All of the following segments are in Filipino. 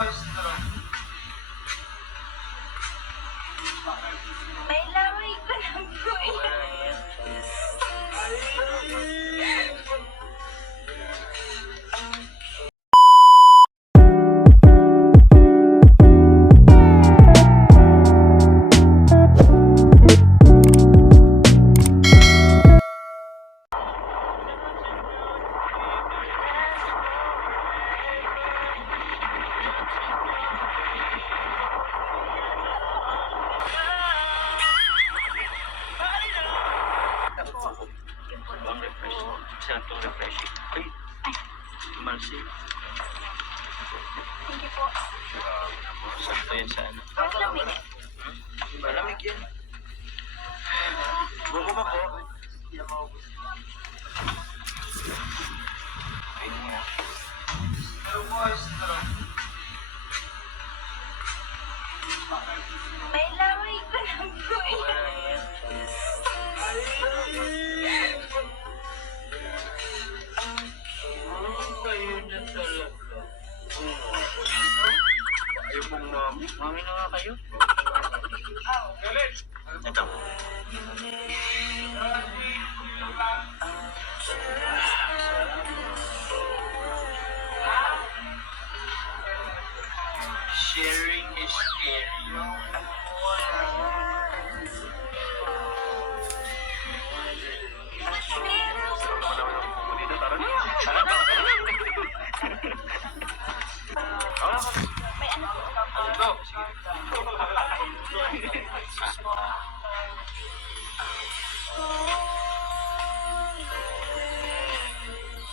May laway ko lang po eh. Ang refresh. Saan itong refreshing? Ay! Marcy. Thank you po. Sakto yan sa ano. Ang lamig. Malamig yan. Buko ba po? Ayun nga. May laway ko lang po eh. Kayo na talaga. Ayaw mong mami. Mami na nga kayo. Ito. Sharing is caring. May ano po. Go.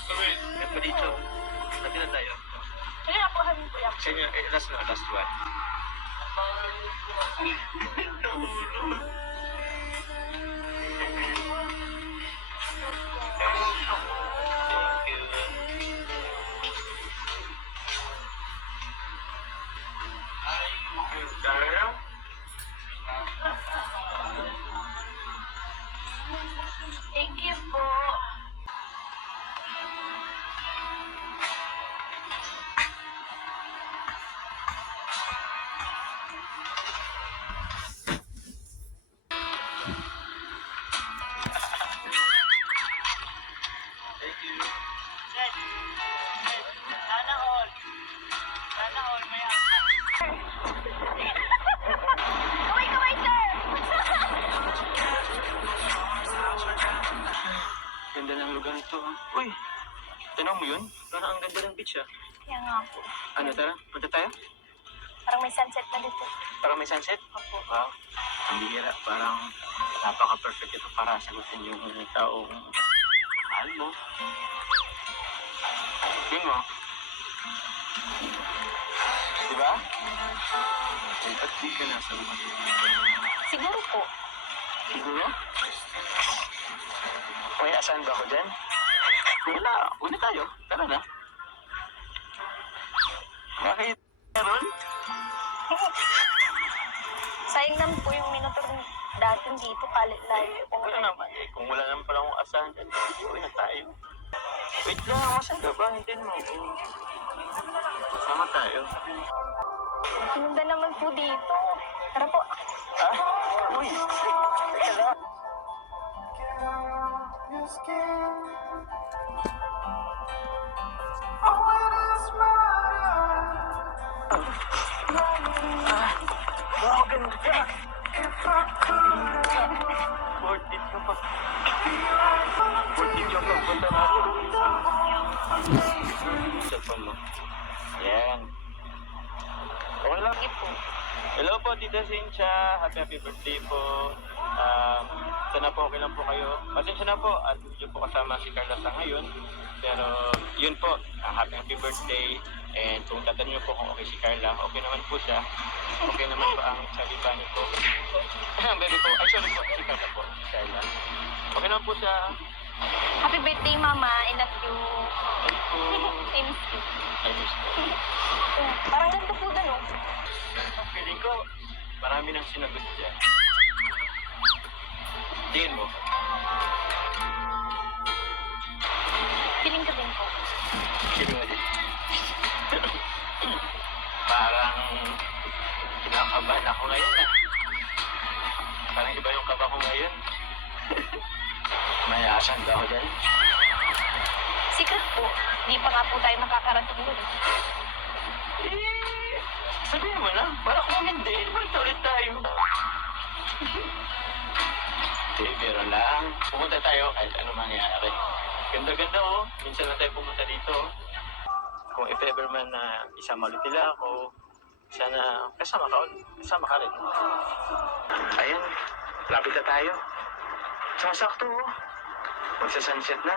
Sige. Ito dito. Dati na tayo. Kaya na po hamin po yan. Sa inyo, last na, last one. Thank you. Kaya? Thank you po. Thank you. Sana all. Sana all may angkat. Kaway, sir! Ganda ng lugar ito. Uy! Tanong mo yun? Parang ang ganda ng beach ah. Kaya nga po. Ano, tara? Punta tayo? Parang may sunset na dito. Parang may sunset? Opo. Wow. Ang bihira. Parang napaka-perfect ito para sagutin yung taong mahal mo. Yun mo. Diba? Eh, ba't di ka nasa lugar? Siguro po. Siguro? May asahan ba ako dyan? Wala. Una tayo. Tara na. Bakit? Meron? Sayang naman po yung minotor dating dito. Layo po. Wala naman eh. Kung wala naman pala akong asahan dyan, uwi na tayo. Wait lang, masan ka ba? Hintayin mo. Sama tayo. Sinunda naman po dito. Tara po. Ha? Uy! Teka lang. Wow, ganda! 40 ka pa. 40 ka pa. Punta natin. Cellphone mo. Yan. Okay lang. Sige po. Hello po, Tita Cynthia. Happy birthday po. Sana po okay lang po kayo. Pasensya na po at hindi po kasama si Carla sa ngayon. Pero yun po, happy birthday. And kung tatanong niyo po kung okay si Carla, okay naman po siya. Okay naman po ang salibani po. Baby po, ay sorry po, si Carla po. Si Carla. Okay naman po siya. Happy birthday, Mama. I love you. Thank you. I miss you. I miss you. Parang ganito po doon, oh. Feeling ko, marami nang sinagot dyan. Tingin mo. Feeling ko din po. Feeling mo din. Parang kinakabahan ako ngayon ah. Parang iba yung kaba ko ngayon. May asan ba ako dyan? Secret po. Hindi pa nga po tayo makakarating doon. Eh, sabihin mo na. Para kung hindi, balik ulit tayo. Biro lang. Pumunta tayo kahit ano mangyari. Ganda-ganda oh. Minsan na tayo pumunta dito. Kung if ever man na isama ulit nila ako, sana kasama ka ulit. Kasama ka rin. Ayan, lapit na tayo. Sasakto oh. Magsa-sunset na.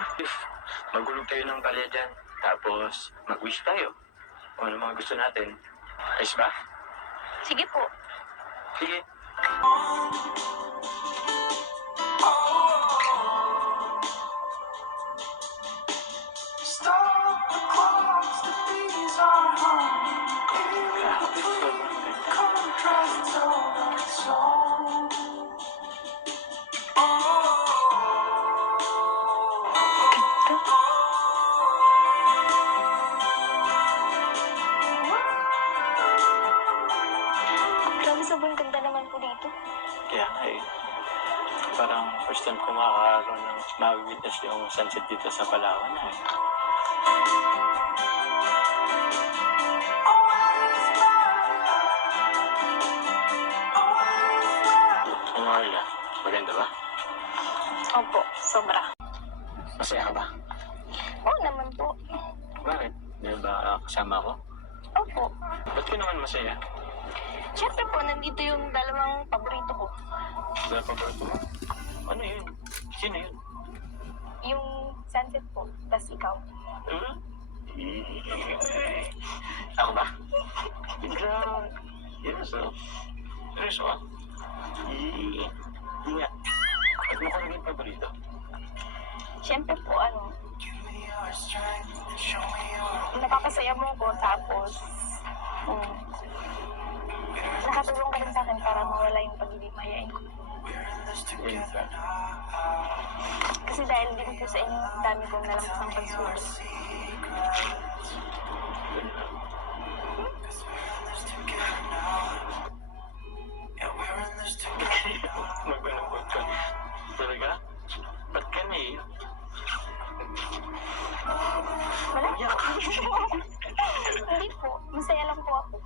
Magulog tayo ng palya dyan. Tapos mag-wish tayo. Kung ano mga gusto natin. Ayos ba? Sige po. Sige. Stop the clocks, the bees are humming. Contrast of our song. Grabe, sobrang ganda naman po dito. Kaya nga eh. Parang first time ko makakaroon ng ma-witness yung sunset dito sa Palawan eh. Ano Marla? Maganda ba? Opo, sobra. Masaya ka ba? Oo naman po. Bakit? Di ba kasama ko? Opo. Ba't ka naman masaya? Siyempre po, nandito yung dalawang paborito ko. Wala pa ba ito mo? Ano yun? Sino yun? Yung sunset po, tas ikaw. Huh? Ako ba? Bigla. Yes, oh. Seryoso ah? Hindi nga. Ba't mo ko naging paborito? Siyempre po, napapasaya mo ko, tapos, nakatulong ka rin sa akin para mawala yung pagiging mahihain ko. Yun ka. Kasi dahil din po sa inyo, dami kong nalampas ng pagsulit. Magbalambot ka. Talaga? Ba't ka na eh? Wala. Hindi po, masaya lang po ako.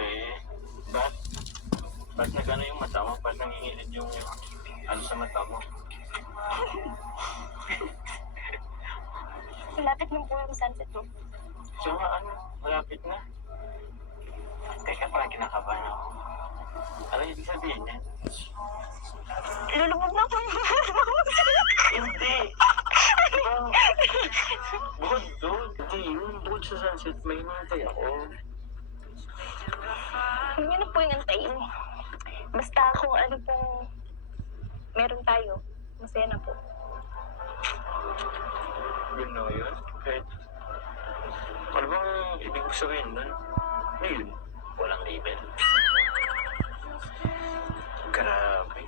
Eh, ba't? Ba't nagano yung mata mo? Ba't nangingilid yung ano sa mata mo? Malapit na po yung sunset mo. So ano, malapit na. Teka, parang kinakabahan ako. Ano ibig sabihin niya? Lulubog na ako. Hindi! Bukod doon. Hindi yun. Bukod sa sunset, may hinihintay ako. Hindi na po yung antayin. Basta kung ano pong meron tayo, masaya na po. Yun na yun. Kahit, ano bang ibig sabihin nun? Ngayon, walang label. Grabe.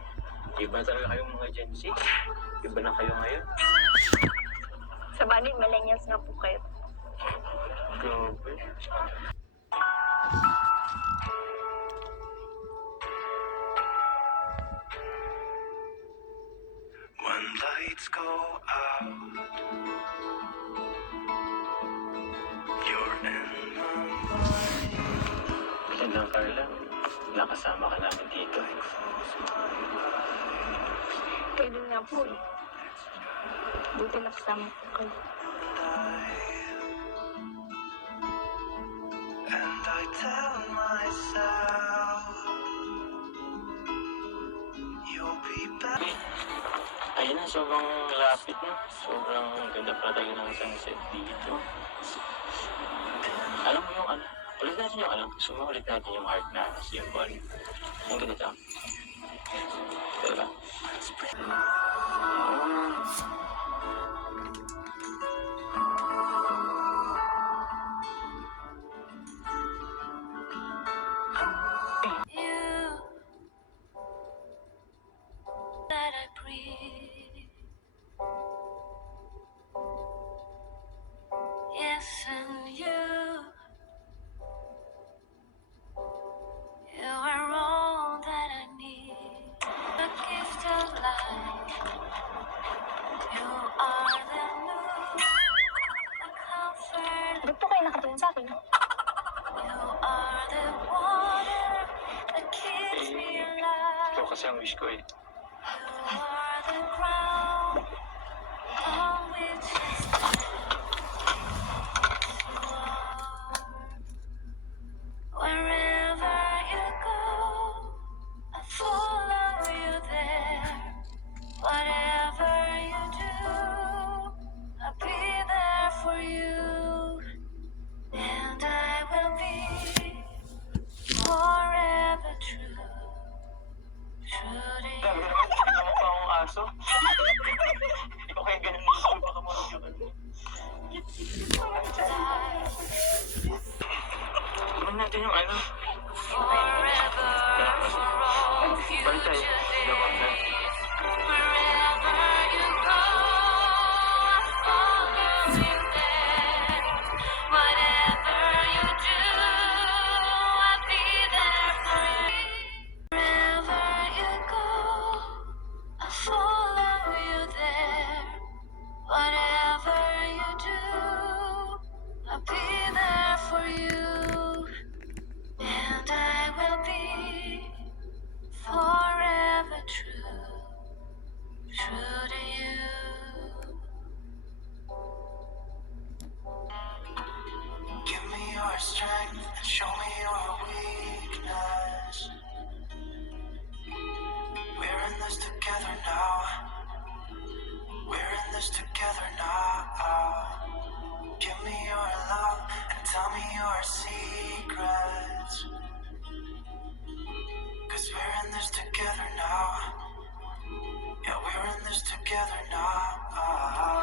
Iba talaga kayong mga Gen Z. Iba na kayo ngayon. Sa bagay, millennials nga po kayo. Grabe. When lights go out, you're in my mind. Yan lang, Carla. Nakasama ka namin dito. Kayo din nga po eh. Buti nakasama po kayo. And I tell myself you'll be back. Ayun na, sobrang lapit na. Sobrang ganda pa talaga ng sunset dito. Alam mo yung ano? Ulit natin yung ano? Sumulit natin yung heart na symbol. Yung ganito. Diba? You that I breathe. Yes, and you kasi ang wish ko eh. are the ground on which I stand. Wherever you go, I follow you there. Whatever you do, I'll be there for you. And I will be forever true. True to you. Grabe naman, hindi naman pa akong aso. Hindi ko kaya ganun gusto, baka marunong yung ano. Tignan natin yung ano. Forever for all Bantay. future Gawang na. days. Wherever you go, I'll follow you there. Whatever you do, I'll be there for you. Wherever you go, I'll follow you there. Whatever you do, I'll be there for you. And I will be forever true, true to you. Give me your strength and show me your weakness. We're in this together now. We're in this together now. Give me your love and tell me your secrets. 'Cause we're in this together now. Yeah, we're in this together now.